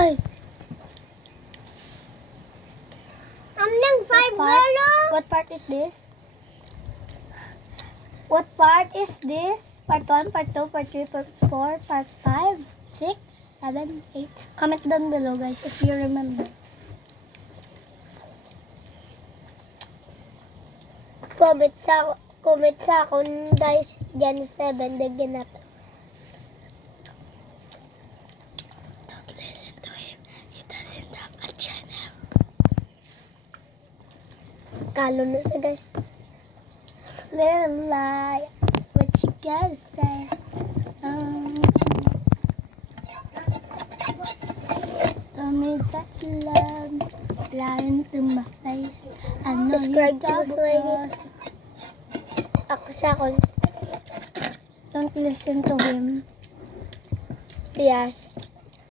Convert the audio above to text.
Ay! Nang 5 galo. What part is this? What part is this? Part 1, part 2, part 3, part 4, part 5, 6, 7, 8. Comment down below guys if you remember. Comment sa kung guys dyan 7 dagyan natin. Don't listen to him. He doesn't have a channel. Kalo na sa guys. Little lie. What you gotta say? Tell me that's love. Lying to my face. I know Subscribe you to Mas double Lady. cross. Ako sa kon. Don't listen to him. Yes.